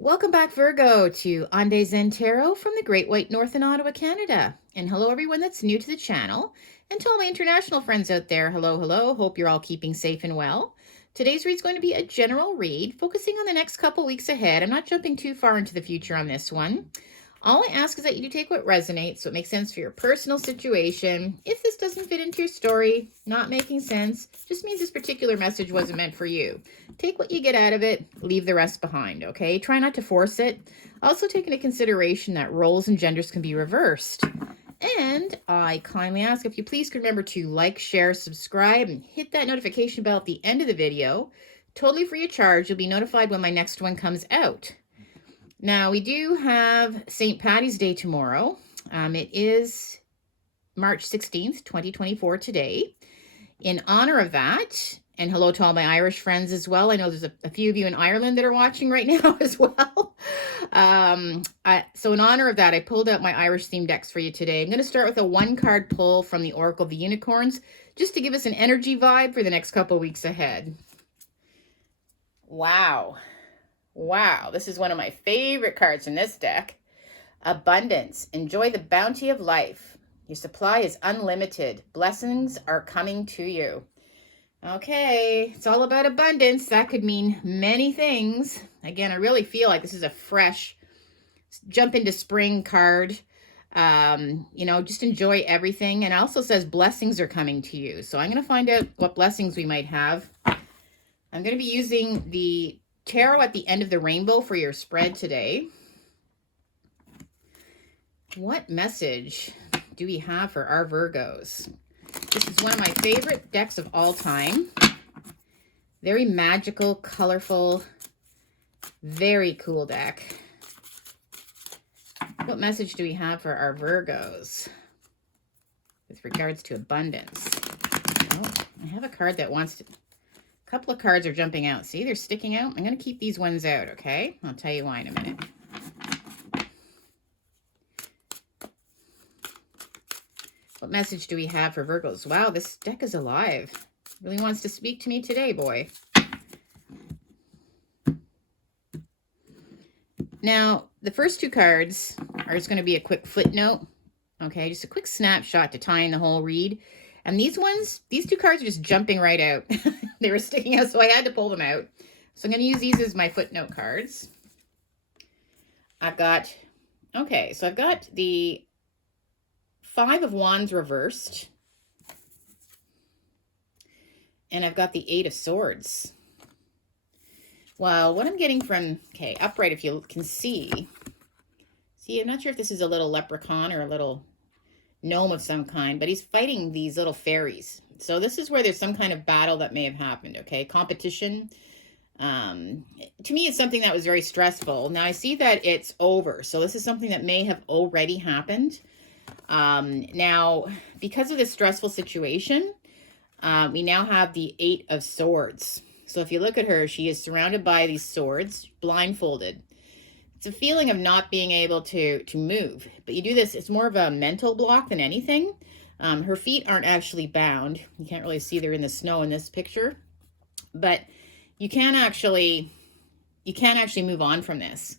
Welcome back, Virgo, to Ande Zen Tarot from the Great White North in Ottawa, Canada. And hello, everyone that's new to the channel. And to all my international friends out there, hello, hello. Hope you're all keeping safe and well. Today's read is going to be a general read, focusing on the next couple weeks ahead. I'm not jumping too far into the future on this one. All I ask is that you do take what resonates, so it makes sense for your personal situation. If this doesn't fit into your story, not making sense, just means this particular message wasn't meant for you. Take what you get out of it, leave the rest behind, okay? Try not to force it. Also take into consideration that roles and genders can be reversed. And I kindly ask if you please could remember to like, share, subscribe, and hit that notification bell at the end of the video. Totally free of charge. You'll be notified when my next one comes out. Now, we do have St. Patty's Day tomorrow. It is March 16th, 2024 today. In honor of that, and hello to all my Irish friends as well. I know there's a few of you in Ireland that are watching right now as well. So in honor of that, I pulled out my Irish themed decks for you today. I'm going to start with a one-card pull from the Oracle of the Unicorns, just to give us an energy vibe for the next couple weeks ahead. Wow. Wow, this is one of my favorite cards in this deck. Abundance. Enjoy the bounty of life. Your supply is unlimited. Blessings are coming to you. Okay, it's all about abundance. That could mean many things. Again, I really feel like this is a fresh jump into spring card. Just enjoy everything. And it also says blessings are coming to you. So I'm going to find out what blessings we might have. I'm going to be using the tarot at the end of the rainbow for your spread today. What message do we have for our Virgos? This is one of my favorite decks of all time. Very magical, colorful, very cool deck. What message do we have for our Virgos with regards to abundance? Oh, I have a card that wants to... A couple of cards are jumping out. See, they're sticking out. I'm going to keep these ones out, okay? I'll tell you why in a minute. What message do we have for Virgos? Wow, this deck is alive. Really wants to speak to me today, boy. Now, the first two cards are just going to be a quick footnote. Okay, just a quick snapshot to tie in the whole read. And these two cards are just jumping right out. They were sticking out, so I had to pull them out. So I'm going to use these as my footnote cards. I've got the Five of Wands reversed. And I've got the Eight of Swords. Well, what I'm getting from, upright, if you can see. See, I'm not sure if this is a little leprechaun or a little gnome of some kind, but he's fighting these little fairies. So this is where there's some kind of battle that may have happened, okay? Competition. To me, it's something that was very stressful. Now, I see that it's over. So this is something that may have already happened. Now, because of this stressful situation, we now have the Eight of Swords. So if you look at her, she is surrounded by these swords, blindfolded. It's a feeling of not being able to move. But you do this, it's more of a mental block than anything. Her feet aren't actually bound. You can't really see they're in the snow in this picture. But you can't actually move on from this.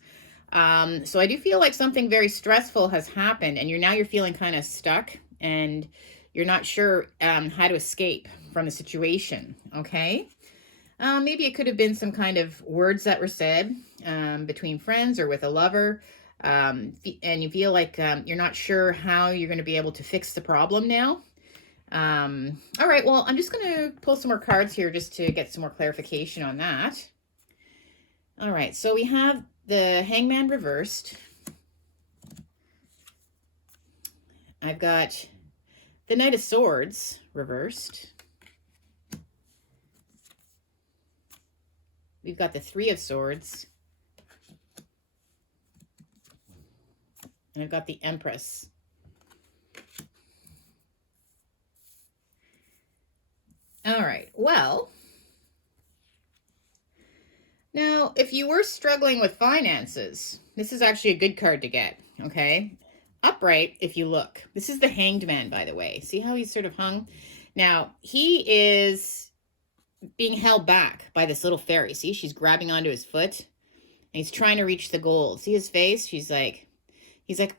So I do feel like something very stressful has happened, and you're feeling kind of stuck, and you're not sure how to escape from the situation, okay? Maybe it could have been some kind of words that were said between friends or with a lover, and you feel like you're not sure how you're going to be able to fix the problem now. All right, well, I'm just going to pull some more cards here just to get some more clarification on that. All right, so we have the Hangman reversed. I've got the Knight of Swords reversed. We've got the Three of Swords. And I've got the Empress. All right, well, now, if you were struggling with finances, this is actually a good card to get, okay? Upright, if you look. This is the Hanged Man, by the way. See how he's sort of hung? Now, he is being held back by this little fairy. See, she's grabbing onto his foot. he's trying to reach the goal. See his face? He's like,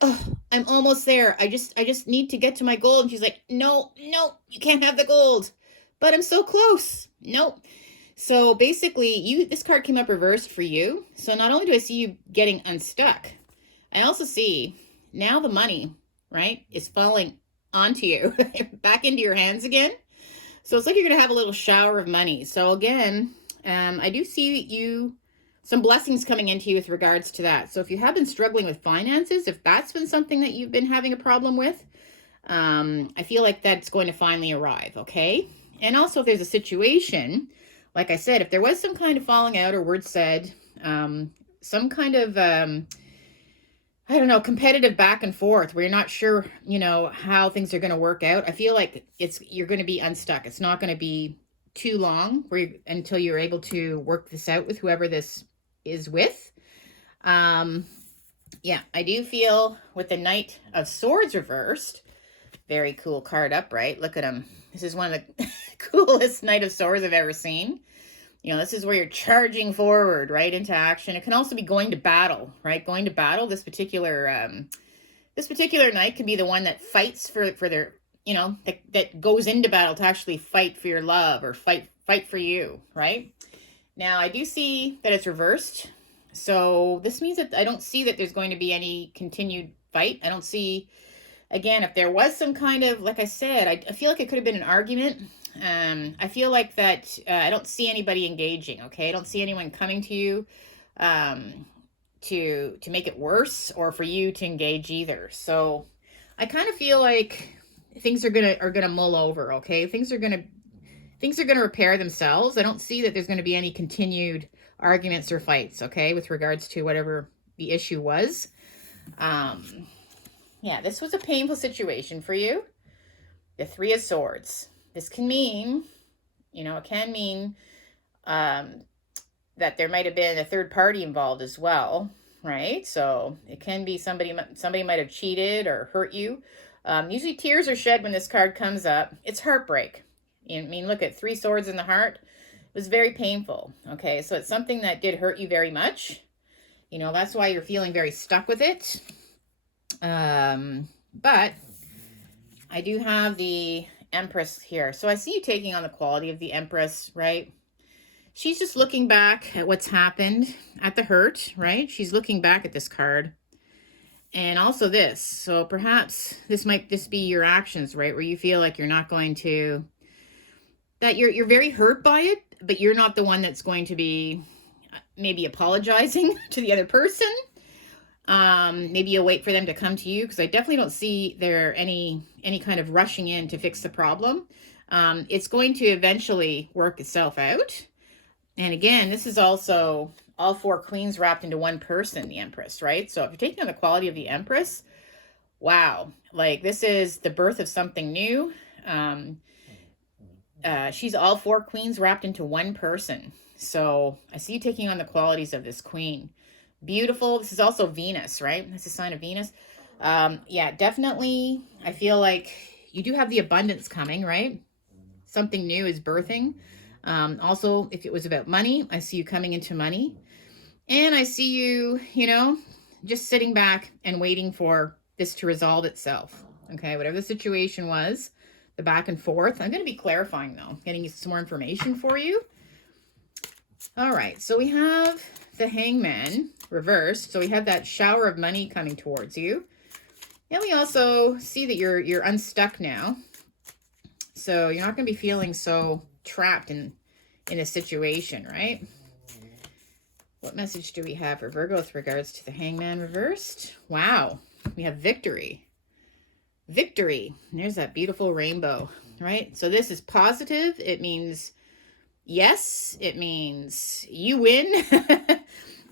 oh, I'm almost there. I just need to get to my goal. And she's like, no, you can't have the gold. But I'm so close. Nope. So basically, this card came up reversed for you. So not only do I see you getting unstuck, I also see now the money, right, is falling onto you, back into your hands again. So it's like you're going to have a little shower of money. So again, I do see some blessings coming into you with regards to that. So if you have been struggling with finances, if that's been something that you've been having a problem with, I feel like that's going to finally arrive, okay? And also if there's a situation, like I said, if there was some kind of falling out or word said, some kind of, I don't know, competitive back and forth where you're not sure, how things are going to work out, I feel like you're going to be unstuck. It's not going to be too long until you're able to work this out with whoever this is with. Yeah, I do feel with the Knight of Swords reversed, very cool card upright. Look at him. This is one of the coolest Knight of Swords I've ever seen. This is where you're charging forward, right, into action. It can also be going to battle, right? Going to battle. This particular knight can be the one that fights for their, that goes into battle to actually fight for your love or fight for you, right? Now, I do see that it's reversed. So this means that I don't see that there's going to be any continued fight. I don't see, again, if there was some kind of, like I said, I feel like it could have been an argument. I feel like that I don't see anybody engaging, okay? I don't see anyone coming to you to make it worse or for you to engage either. So I kind of feel like things are gonna mull over, okay? Things are gonna repair themselves. I don't see that there's gonna be any continued arguments or fights, okay, with regards to whatever the issue was. Yeah, this was a painful situation for you. The Three of Swords. This can mean, it can mean that there might have been a third party involved as well, right? So it can be somebody might have cheated or hurt you. Usually tears are shed when this card comes up. It's heartbreak. Look at Three Swords in the heart. It was very painful, okay? So it's something that did hurt you very much. That's why you're feeling very stuck with it. But I do have the Empress here. So I see you taking on the quality of the Empress, right? She's just looking back at what's happened, at the hurt, right? She's looking back at this card. And also this. So perhaps this might just be your actions, right? Where you feel like you're not going to, that you're very hurt by it, but you're not the one that's going to be maybe apologizing to the other person. Maybe you'll wait for them to come to you, because I definitely don't see there any kind of rushing in to fix the problem. It's going to eventually work itself out. And again, this is also all four queens wrapped into one person, the Empress, right? So if you're taking on the quality of the Empress, wow, like this is the birth of something new. She's all four queens wrapped into one person. So I see you taking on the qualities of this queen. Beautiful. This is also Venus, right? That's a sign of Venus. Yeah, definitely. I feel like you do have the abundance coming, right? Something new is birthing. Also, if it was about money, I see you coming into money. And I see you, just sitting back and waiting for this to resolve itself. Okay, whatever the situation was, the back and forth. I'm going to be clarifying, though, getting you some more information for you. All right, so we have the Hangman reversed. So we have that shower of money coming towards you. And we also see that you're unstuck now. So you're not going to be feeling so trapped in a situation, right? What message do we have for Virgo with regards to the Hangman reversed? Wow, we have victory. Victory. And there's that beautiful rainbow, right? So this is positive. It means yes. It means you win.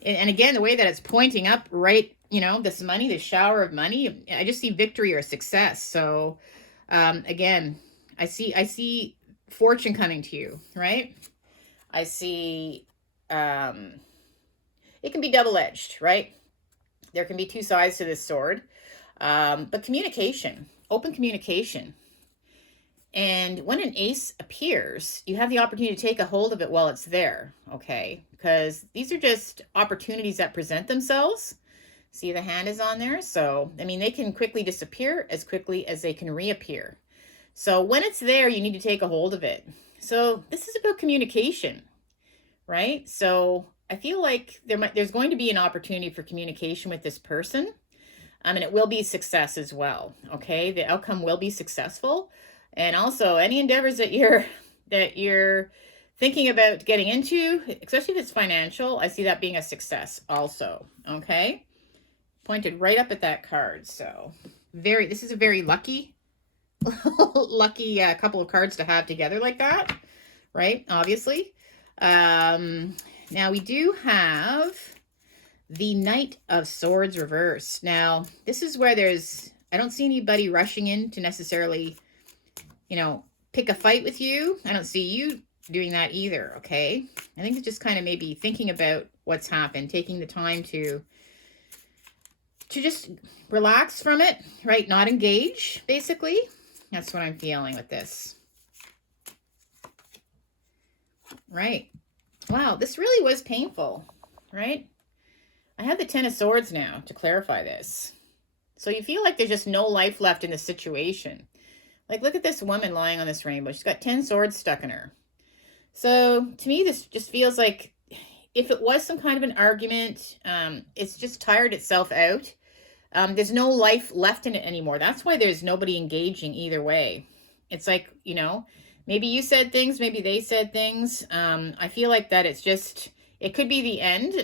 And again, the way that it's pointing up, right, this money, this shower of money, I just see victory or success. So again, I see fortune coming to you, right? I see it can be double-edged, right? There can be two sides to this sword. But communication, open communication. And when an ace appears, you have the opportunity to take a hold of it while it's there, okay? Because these are just opportunities that present themselves. See, the hand is on there. So, I mean, they can quickly disappear as quickly as they can reappear. So when it's there, you need to take a hold of it. So this is about communication, right? So I feel like there's going to be an opportunity for communication with this person. And it will be success as well. Okay, the outcome will be successful, and also any endeavors that you're thinking about getting into, especially if it's financial, I see that being a success also. Okay, pointed right up at that card. So this is a very lucky lucky couple of cards to have together like that, right? Obviously. Now we do have the Knight of Swords reversed. Now, this is where I don't see anybody rushing in to necessarily, pick a fight with you. I don't see you doing that either, okay? I think it's just kind of maybe thinking about what's happened, taking the time to just relax from it, right? Not engage, basically. That's what I'm feeling with this. Right. Wow, this really was painful, right? I have the Ten of Swords now to clarify this. So you feel like there's just no life left in the situation. Like, look at this woman lying on this rainbow. She's got 10 swords stuck in her. So to me, this just feels like if it was some kind of an argument, it's just tired itself out. There's no life left in it anymore. That's why there's nobody engaging either way. It's like, maybe you said things, maybe they said things. I feel like that it could be the end.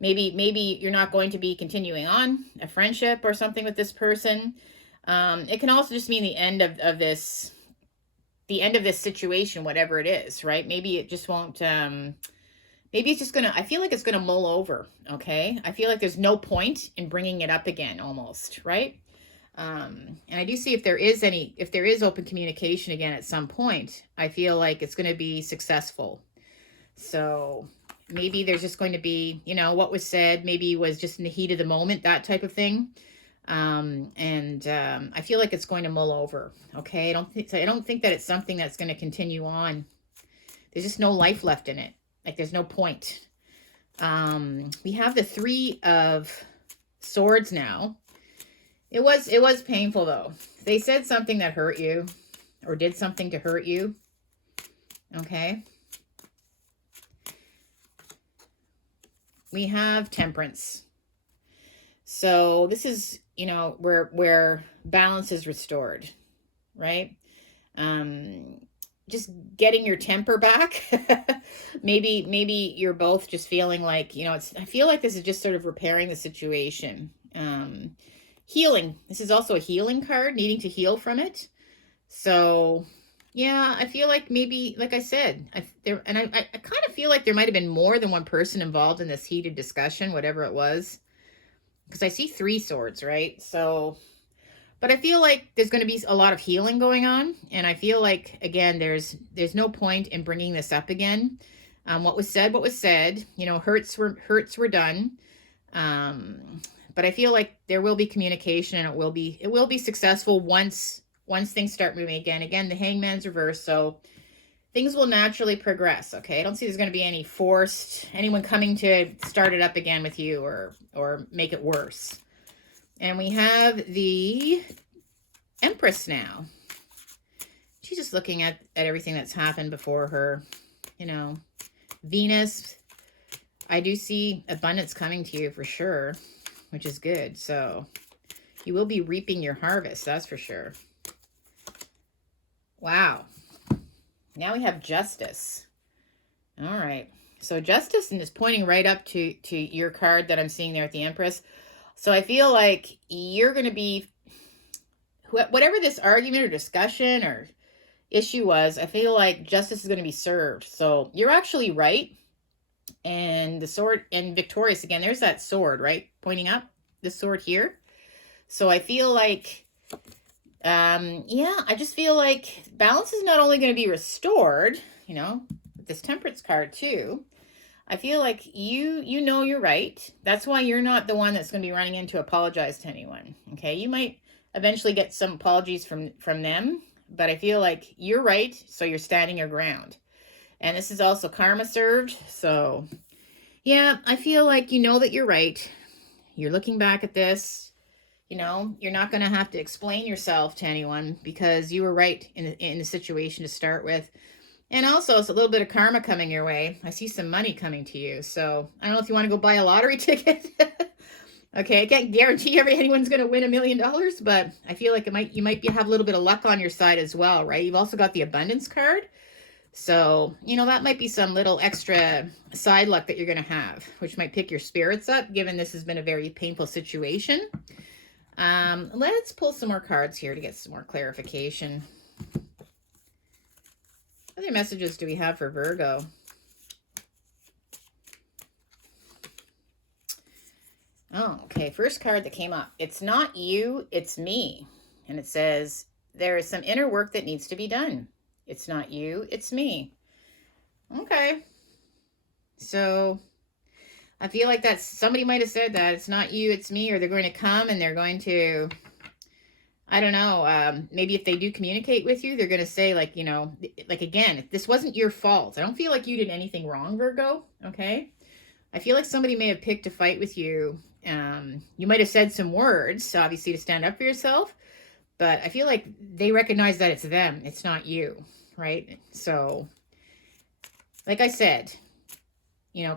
Maybe you're not going to be continuing on a friendship or something with this person. It can also just mean the end of this situation, whatever it is, right? Maybe it just won't, maybe it's just I feel like it's gonna mull over, okay? I feel like there's no point in bringing it up again almost, right? And I do see if there is open communication again at some point, I feel like it's gonna be successful. So maybe there's just going to be, what was said maybe was just in the heat of the moment, that type of thing. I feel like it's going to mull over. Okay. I don't think that it's something that's going to continue on. There's just no life left in it. Like there's no point. We have the Three of Swords now. It was painful though. They said something that hurt you or did something to hurt you. Okay. We have Temperance. So this is, where balance is restored, right? Just getting your temper back. maybe you're both just feeling like, I feel like this is just sort of repairing the situation. Healing. This is also a healing card, needing to heal from it. So yeah, I feel like maybe, like I said, I kind of feel like there might have been more than one person involved in this heated discussion, whatever it was. Because I see 3 swords, right? So, but I feel like there's going to be a lot of healing going on. And I feel like, again, there's no point in bringing this up again. What was said, hurts were done. But I feel like there will be communication and it will be successful once things start moving again. Again, the Hangman's reversed, so things will naturally progress, okay? I don't see there's going to be anyone coming to start it up again with you or make it worse. And we have the Empress now. She's just looking at everything that's happened before her, Venus. I do see abundance coming to you for sure, which is good. So you will be reaping your harvest, that's for sure. Wow. Now we have Justice. All right. So Justice is pointing right up to your card that I'm seeing there at the Empress. So I feel like you're going to be, whatever this argument or discussion or issue was, I feel like justice is going to be served. So you're actually right. And the sword, and victorious again, there's that sword, right? Pointing up, this sword here. So I feel like, I just feel like balance is not only going to be restored, with this Temperance card too. I feel like you're right. That's why you're not the one that's going to be running in to apologize to anyone. Okay. You might eventually get some apologies from them. But I feel like you're right, so you're standing your ground. And this is also karma served. So, yeah, I feel like you know that you're right. You're looking back at this. You know, you're not going to have to explain yourself to anyone because you were right in the situation to start with. And also, it's a little bit of karma coming your way. I see some money coming to you. So, I don't know if you want to go buy a lottery ticket. Okay, I can't guarantee anyone's going to win $1 million, but I feel like you might have a little bit of luck on your side as well, right? You've also got the abundance card. So, that might be some little extra side luck that you're going to have, which might pick your spirits up, given this has been a very painful situation. Let's pull some more cards here to get some more clarification. What other messages do we have for Virgo? Oh, okay. First card that came up. It's not you, it's me. And it says, there is some inner work that needs to be done. It's not you, it's me. Okay. So I feel like somebody might have said that. It's not you, it's me. Or they're going to come and they're going to, I don't know, maybe if they do communicate with you, they're going to say like, again, this wasn't your fault. I don't feel like you did anything wrong, Virgo. Okay. I feel like somebody may have picked a fight with you. You might have said some words, obviously, to stand up for yourself, but I feel like they recognize that it's them. It's not you, right? So, like I said,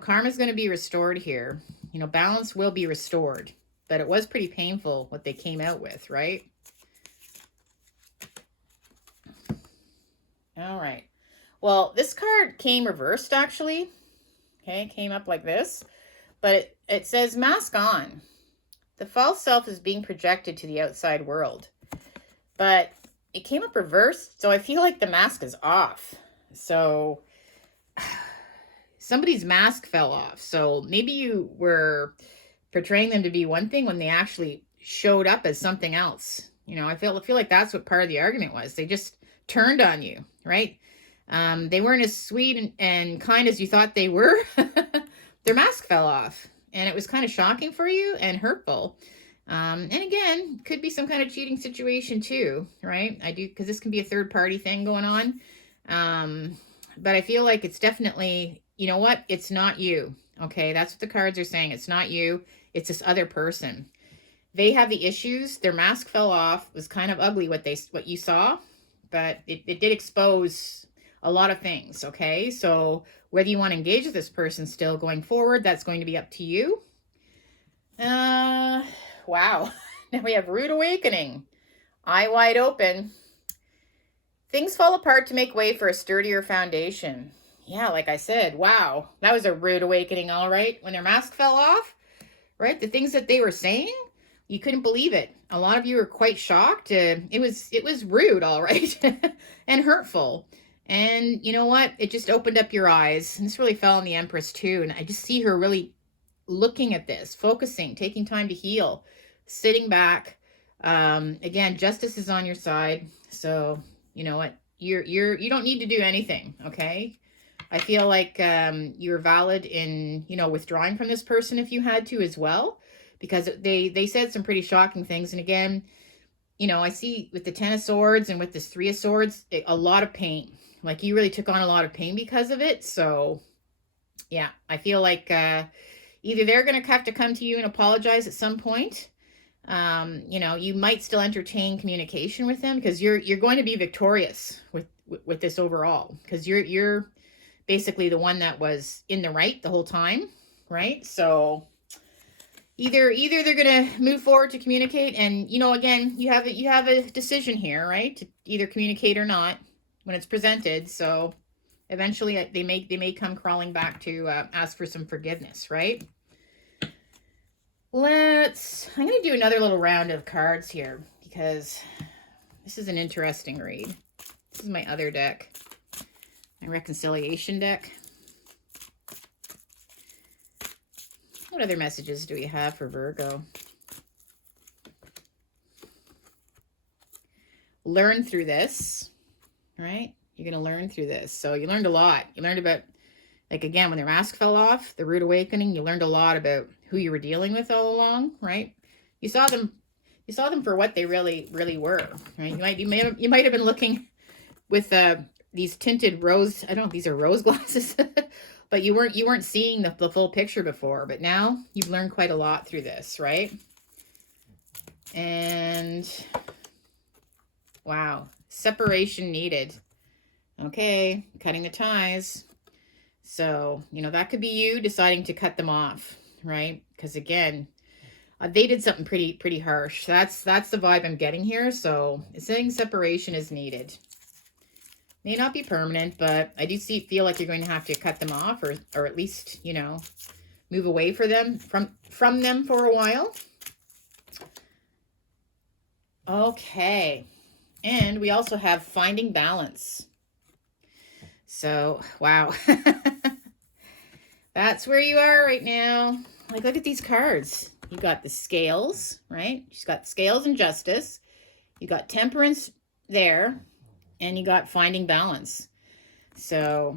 karma is going to be restored here. Balance will be restored, but it was pretty painful what they came out with, right? All right. Well, this card came reversed, actually. Okay, it came up like this. But it says, mask on. The false self is being projected to the outside world. But it came up reversed, so I feel like the mask is off. So somebody's mask fell off. So maybe you were portraying them to be one thing when they actually showed up as something else. I feel like that's what part of the argument was. They just turned on you, right? They weren't as sweet and kind as you thought they were. Their mask fell off, and it was kind of shocking for you and hurtful. And again, could be some kind of cheating situation too, right? Because this can be a third party thing going on. But I feel like it's definitely, you know what? It's not you. Okay. That's what the cards are saying. It's not you. It's this other person. They have the issues. Their mask fell off. It was kind of ugly what you saw, but it did expose a lot of things. Okay. So whether you want to engage with this person still going forward, that's going to be up to you. Wow. Now we have rude awakening. Eye wide open. Things fall apart to make way for a sturdier foundation. Yeah, like I said, wow. That was a rude awakening, all right. When their mask fell off, right? The things that they were saying, you couldn't believe it. A lot of you were quite shocked. It was rude, all right, and hurtful. And you know what? It just opened up your eyes. And this really fell on the Empress too. And I just see her really looking at this, focusing, taking time to heal, sitting back. Again, justice is on your side. So you know what? You don't need to do anything. Okay. I feel like you're valid in, withdrawing from this person if you had to as well, because they said some pretty shocking things. And again, I see with the 10 of Swords and with this 3 of Swords, a lot of pain. Like you really took on a lot of pain because of it. So yeah, I feel like either they're going to have to come to you and apologize at some point. You might still entertain communication with them because you're going to be victorious with this overall, because you're basically the one that was in the right the whole time, right? So either they're going to move forward to communicate, and again, you have a decision here, right? To either communicate or not when it's presented. So eventually they may come crawling back to ask for some forgiveness, right? I'm going to do another little round of cards here because this is an interesting read. This is my other deck, my reconciliation deck. What other messages do we have for Virgo? Learn through this, right? You're going to learn through this. So you learned a lot. You learned about, like, again, when their mask fell off, the rude awakening, you learned a lot about who you were dealing with all along, right? You saw them You saw them for what they really were, right? You might have been looking with these tinted rose, I don't know if these are rose glasses, but you weren't seeing the full picture before, but now you've learned quite a lot through this, right? And wow, separation needed. Okay, cutting the ties. So, you know, that could be you deciding to cut them off, right? Because again, they did something pretty harsh. That's the vibe I'm getting here. So it's saying separation is needed. May not be permanent, but I do feel like you're going to have to cut them off, or at least, you know, move away from them for a while. Okay. And we also have finding balance. So, wow. That's where you are right now. Like, look at these cards. You got the scales, right? She's got scales and justice. You got temperance there. And you got finding balance. So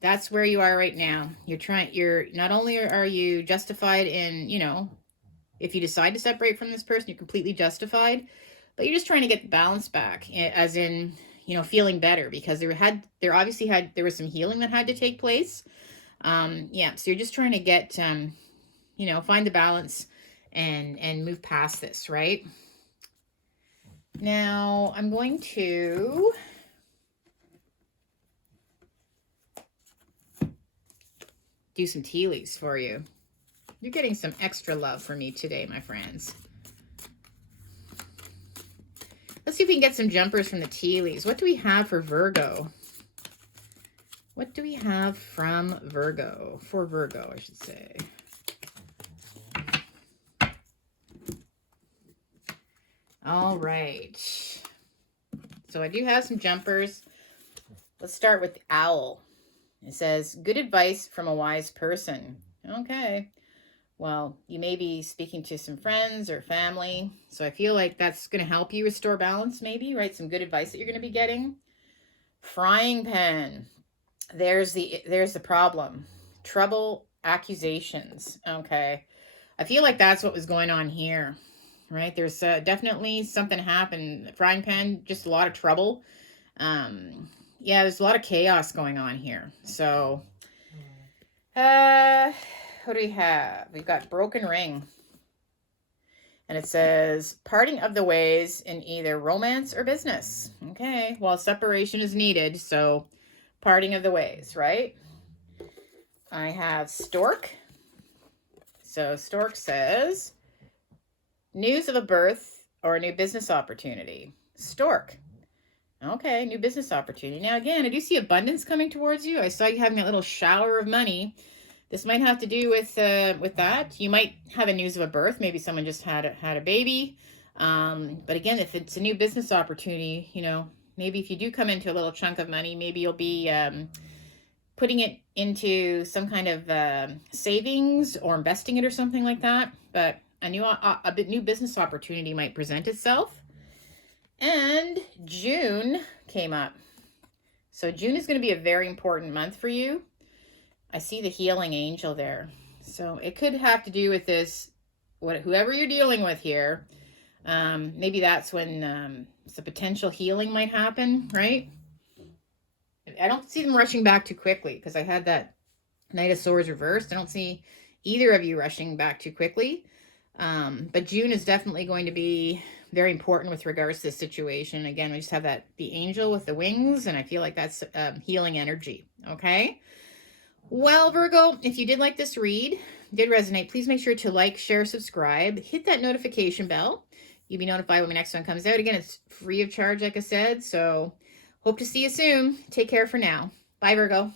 that's where you are right now. You're not only are you justified in, you know, if you decide to separate from this person, you're completely justified, but you're just trying to get the balance back, as in, you know, feeling better, because there was some healing that had to take place. Yeah, so you're just trying to get, you know, find the balance and move past this, right? Now I'm going to do some tea leaves for you. You're getting some extra love from me today, my friends. Let's see if we can get some jumpers from the tea leaves. What do we have for Virgo? What do we have from Virgo? For Virgo, I should say. All right. So I do have some jumpers. Let's start with the owl. It says, good advice from a wise person. Okay. Well, you may be speaking to some friends or family. So I feel like that's going to help you restore balance, maybe, right? Some good advice that you're going to be getting. Frying pan. There's the problem. Trouble, accusations. Okay. I feel like that's what was going on here, right? There's definitely something happened. Frying pan, just a lot of trouble. Yeah, there's a lot of chaos going on here. So, what do we have? We've got broken ring. And it says, parting of the ways in either romance or business. Okay, well, separation is needed, so parting of the ways, right? I have stork. So stork says, news of a birth or a new business opportunity. Stork. Okay, new business opportunity. Now, again, I do see abundance coming towards you. I saw you having a little shower of money. This might have to do with that. You might have a news of a birth. Maybe someone just had a baby. But again, if it's a new business opportunity, you know, maybe if you do come into a little chunk of money, maybe you'll be putting it into some kind of savings or investing it or something like that. But a new business opportunity might present itself. And June came up. So June is going to be a very important month for you. I see the healing angel there. So it could have to do with this, whoever you're dealing with here. Maybe that's when the potential healing might happen, right? I don't see them rushing back too quickly because I had that Knight of Swords reversed. I don't see either of you rushing back too quickly. But June is definitely going to be very important with regards to this situation. Again, we just have the angel with the wings, and I feel like that's healing energy. Okay. Well, Virgo, if you did like this read, did resonate, please make sure to like, share, subscribe, hit that notification bell. You'll be notified when my next one comes out. Again, it's free of charge, like I said. So hope to see you soon. Take care for now. Bye, Virgo.